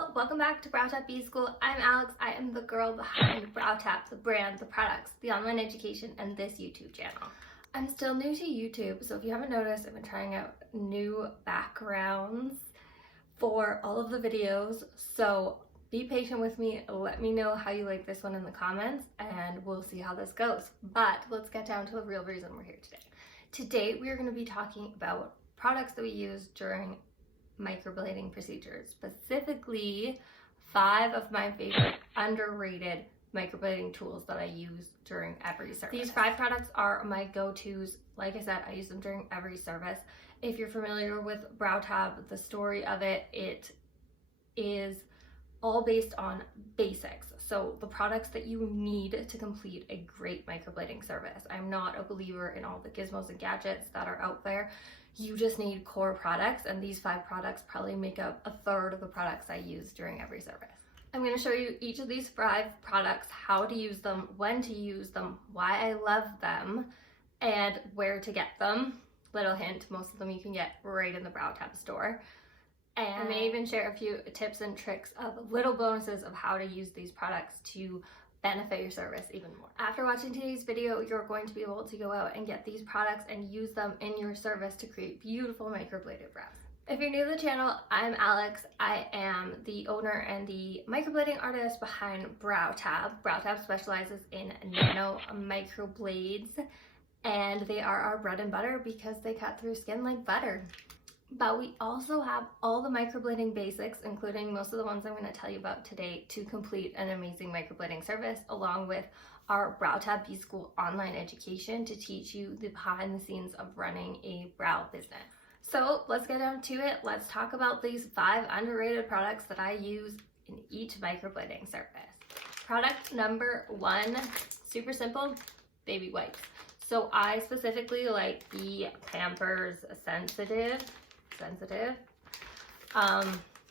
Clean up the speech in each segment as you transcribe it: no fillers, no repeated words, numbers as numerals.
y'all, welcome back to BrowTab Bschool. I'm Alex. I am the girl behind BrowTab, the brand, the products, the online education, and this YouTube channel. I'm still new to YouTube, so if you haven't noticed, I've been trying out new backgrounds for all of the videos. So be patient with me. Let me know how you like this one in the comments, and we'll see how this goes. But let's get down to the real reason we're here today. Today, we are going to be talking about products that we use during microblading procedures, specifically 5 of my favorite underrated microblading tools that I use during every service. These 5 products are my go-tos. Like I said, I use them during every service. If you're familiar with BrowTab, the story of it is all based on basics. So the products that you need to complete a great microblading service. I'm not a believer in all the gizmos and gadgets that are out there. You just need core products, and these 5 products probably make up a third of the products I use during every service. I'm going to show you each of these 5 products, how to use them, when to use them, why I love them, and where to get them. Little hint, most of them you can get right in the BrowTab store. And I may even share a few tips and tricks of little bonuses of how to use these products to benefit your service even more. After watching today's video, you're going to be able to go out and get these products and use them in your service to create beautiful microbladed brows. If you're new to the channel, I'm Alex. I am the owner and the microblading artist behind BrowTab. BrowTab specializes in nano microblades, and they are our bread and butter because they cut through skin like butter. But we also have all the microblading basics, including most of the ones I'm going to tell you about today, to complete an amazing microblading service, along with our BrowTab Bschool online education to teach you the behind the scenes of running a brow business. So let's get down to it. Let's talk about these 5 underrated products that I use in each microblading service. Product number 1, super simple, baby wipes. So I specifically like the Pampers Sensitive.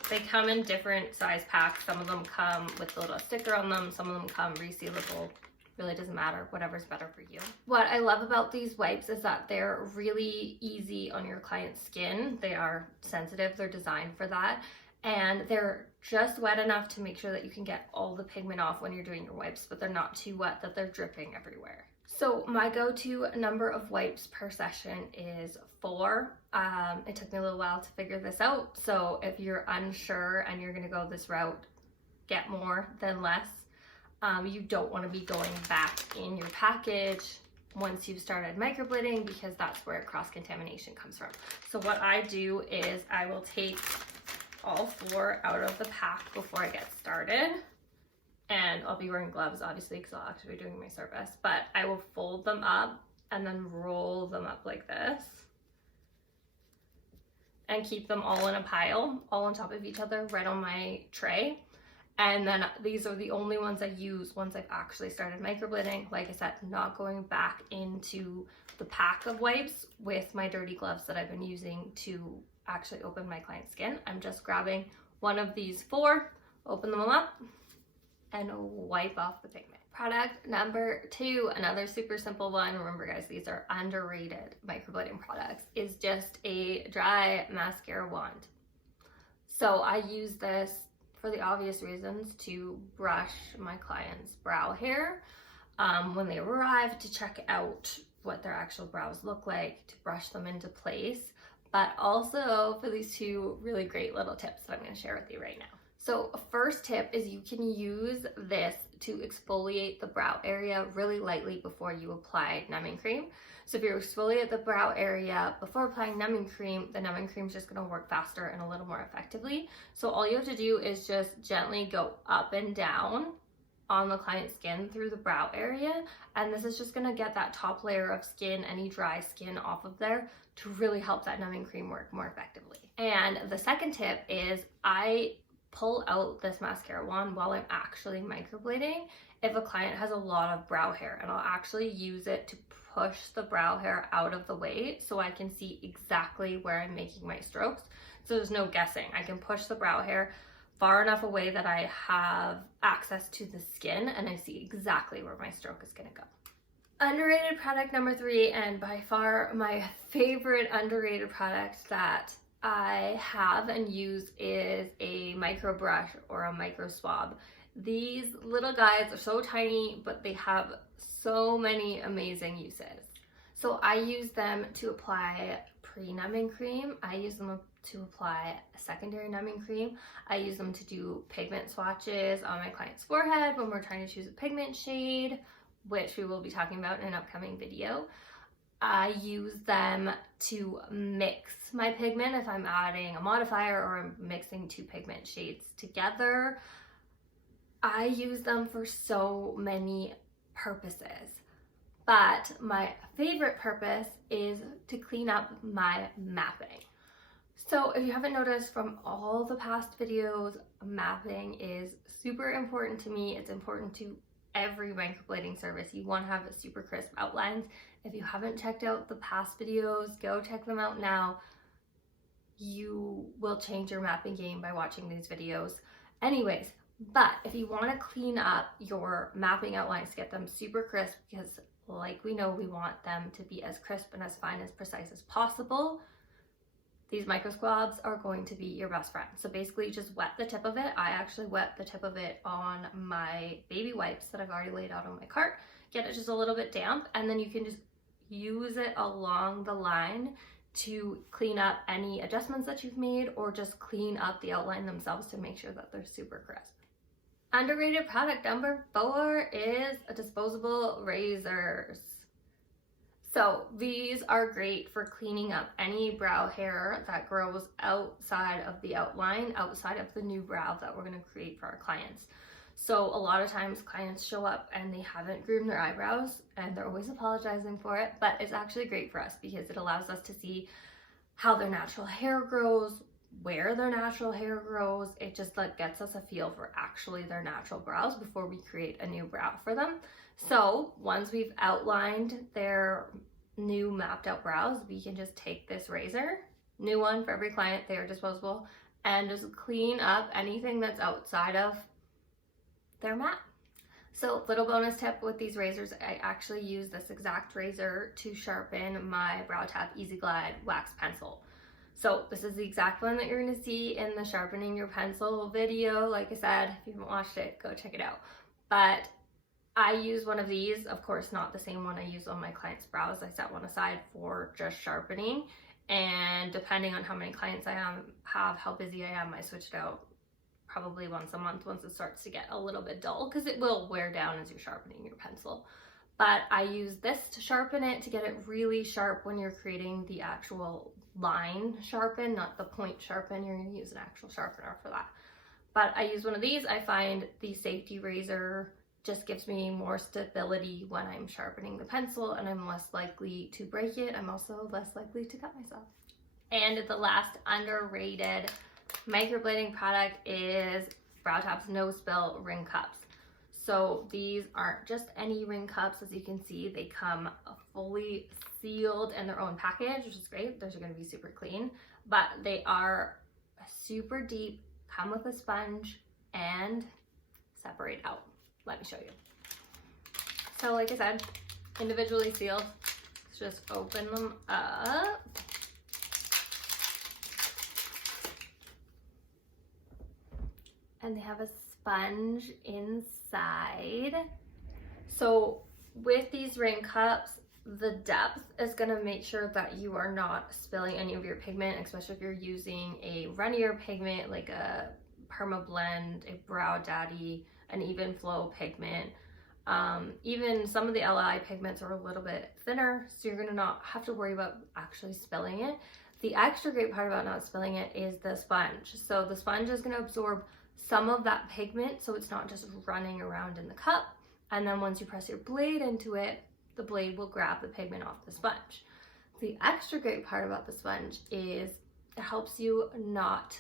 They come in different size packs. Some of them come with a little sticker on them, some of them come resealable. Really doesn't matter, whatever's better for you. What I love about these wipes is that they're really easy on your client's skin. They are sensitive, they're designed for that, and they're just wet enough to make sure that you can get all the pigment off when you're doing your wipes, but they're not too wet that they're dripping everywhere. So my go-to number of wipes per session is 4. It took me a little while to figure this out. So if you're unsure and you're gonna go this route, get more than less. You don't wanna be going back in your package once you've started microblading, because that's where cross-contamination comes from. So what I do is I will take all 4 out of the pack before I get started. And I'll be wearing gloves, obviously, because I'll actually be doing my service. But I will fold them up and then roll them up like this. And keep them all in a pile, all on top of each other, right on my tray. And then these are the only ones I use once I've actually started microblading. Like I said, not going back into the pack of wipes with my dirty gloves that I've been using to actually open my client's skin. I'm just grabbing one of these 4, open them up, and wipe off the pigment. Product number 2, another super simple one. Remember guys, these are underrated microblading products, is just a dry mascara wand. So I use this for the obvious reasons to brush my client's brow hair when they arrive, to check out what their actual brows look like, to brush them into place, but also for these 2 really great little tips that I'm going to share with you right now. So first tip is you can use this to exfoliate the brow area really lightly before you apply numbing cream. So if you exfoliate the brow area before applying numbing cream, the numbing cream is just going to work faster and a little more effectively. So all you have to do is just gently go up and down on the client's skin through the brow area, and this is just going to get that top layer of skin, any dry skin off of there, to really help that numbing cream work more effectively. And the second tip is I pull out this mascara wand while I'm actually microblading if a client has a lot of brow hair, and I'll actually use it to push the brow hair out of the way so I can see exactly where I'm making my strokes. So there's no guessing. I can push the brow hair far enough away that I have access to the skin and I see exactly where my stroke is gonna go. Underrated product number 3, and by far my favorite underrated product that I have and use is a micro brush or a micro swab. These little guys are so tiny, but they have so many amazing uses. So I use them to apply pre-numbing cream. I use them to apply a secondary numbing cream. I use them to do pigment swatches on my client's forehead when we're trying to choose a pigment shade, which we will be talking about in an upcoming video. I use them to mix my pigment if I'm adding a modifier or I'm mixing two pigment shades together. I use them for so many purposes, but my favorite purpose is to clean up my mapping. So if you haven't noticed from all the past videos, mapping is super important to me. It's important to every microblading service. You want to have super crisp outlines. If you haven't checked out the past videos, go check them out now. You will change your mapping game by watching these videos. Anyways, but if you want to clean up your mapping outlines to get them super crisp, because like we know, we want them to be as crisp and as fine, as precise as possible, these micro swabs are going to be your best friend. So basically just wet the tip of it. I actually wet the tip of it on my baby wipes that I've already laid out on my cart. Get it just a little bit damp, and then you can just use it along the line to clean up any adjustments that you've made, or just clean up the outline themselves to make sure that they're super crisp. Underrated product number 4 is disposable razors. So these are great for cleaning up any brow hair that grows outside of the outline, outside of the new brow that we're going to create for our clients. So a lot of times clients show up and they haven't groomed their eyebrows, and they're always apologizing for it, but it's actually great for us because it allows us to see how their natural hair grows, where their natural hair grows. It just like gets us a feel for actually their natural brows before we create a new brow for them. So once we've outlined their new mapped out brows, we can just take this razor, new one for every client, they are disposable, and just clean up anything that's outside of their map. So little bonus tip with these razors, I actually use this exact razor to sharpen my BrowTab 𝐦𝐨𝐬𝐿 wax pencil. So this is the exact one that you're going to see in the sharpening your pencil video. Like I said, if you haven't watched it, go check it out. But I use one of these, of course not the same one I use on my clients' brows. I set one aside for just sharpening, and depending on how many clients I have, how busy I am, I switch it out probably once a month once it starts to get a little bit dull, because it will wear down as you're sharpening your pencil. But I use this to sharpen it, to get it really sharp when you're creating the actual line sharpen, not the point sharpen. You're going to use an actual sharpener for that. But I use one of these. I find the safety razor just gives me more stability when I'm sharpening the pencil, and I'm less likely to break it. I'm also less likely to cut myself. And the last underrated microblading product is BrowTab's No Spill ring cups. So these aren't just any ring cups. As you can see, they come fully sealed in their own package, which is great. Those are going to be super clean, but they are super deep, come with a sponge, and separate out. Let me show you. So like I said, individually sealed. Let's just open them up. And they have a sponge inside. So with these ring cups, the depth is going to make sure that you are not spilling any of your pigment, especially if you're using a runnier pigment like a PermaBlend, a Brow Daddy, an Even Flow pigment. Even some of the LI pigments are a little bit thinner, so you're going to not have to worry about actually spilling it. The extra great part about not spilling it is the sponge. So the sponge is going to absorb some of that pigment, so it's not just running around in the cup. And then once you press your blade into it, the blade will grab the pigment off the sponge. The extra great part about the sponge is it helps you not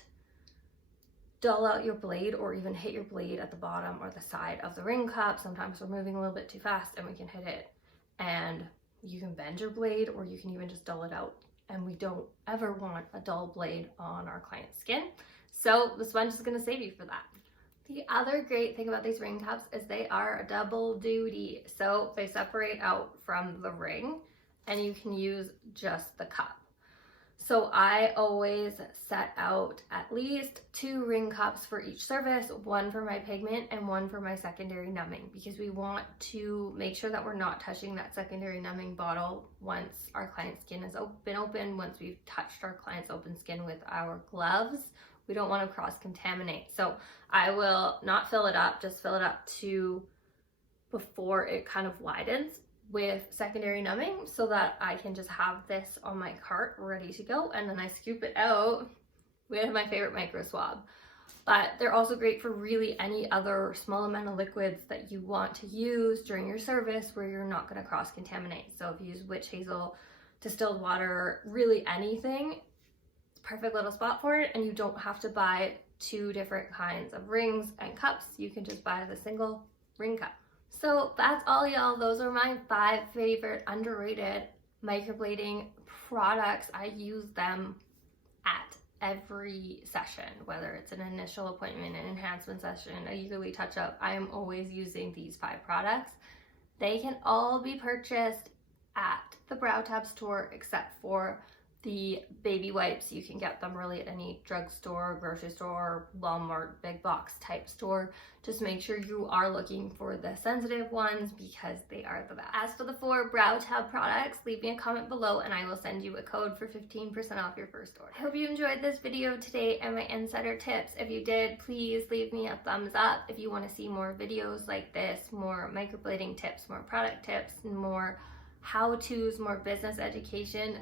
dull out your blade or even hit your blade at the bottom or the side of the ring cup. Sometimes we're moving a little bit too fast and we can hit it, and you can bend your blade, or you can even just dull it out. And we don't ever want a dull blade on our client's skin. So the sponge is going to save you for that. The other great thing about these ring cups is they are double duty. So they separate out from the ring and you can use just the cup. So I always set out at least 2 ring cups for each surface, 1 for my pigment and 1 for my secondary numbing, because we want to make sure that we're not touching that secondary numbing bottle once our client's skin has been open, once we've touched our client's open skin with our gloves. We don't want to cross-contaminate. So I will not fill it up, just fill it up to before it kind of widens with secondary numbing, so that I can just have this on my cart ready to go, and then I scoop it out with my favorite micro swab. But they're also great for really any other small amount of liquids that you want to use during your service where you're not going to cross-contaminate. So if you use witch hazel, distilled water, really anything, it's a perfect little spot for it, and you don't have to buy 2 different kinds of rings and cups. You can just buy the single ring cup. So that's all, y'all. Those are my 5 favorite underrated microblading products. I use them at every session, whether it's an initial appointment, an enhancement session, a yearly touch-up. I am always using these 5 products. They can all be purchased at the BrowTab store except for the baby wipes. You can get them really at any drugstore, grocery store, Walmart, big box type store. Just make sure you are looking for the sensitive ones because they are the best. As for the 4 BrowTab products, leave me a comment below and I will send you a code for 15% off your first order. I hope you enjoyed this video today and my insider tips. If you did, please leave me a thumbs up. If you want to see more videos like this, more microblading tips, more product tips, and more how-tos, more business education.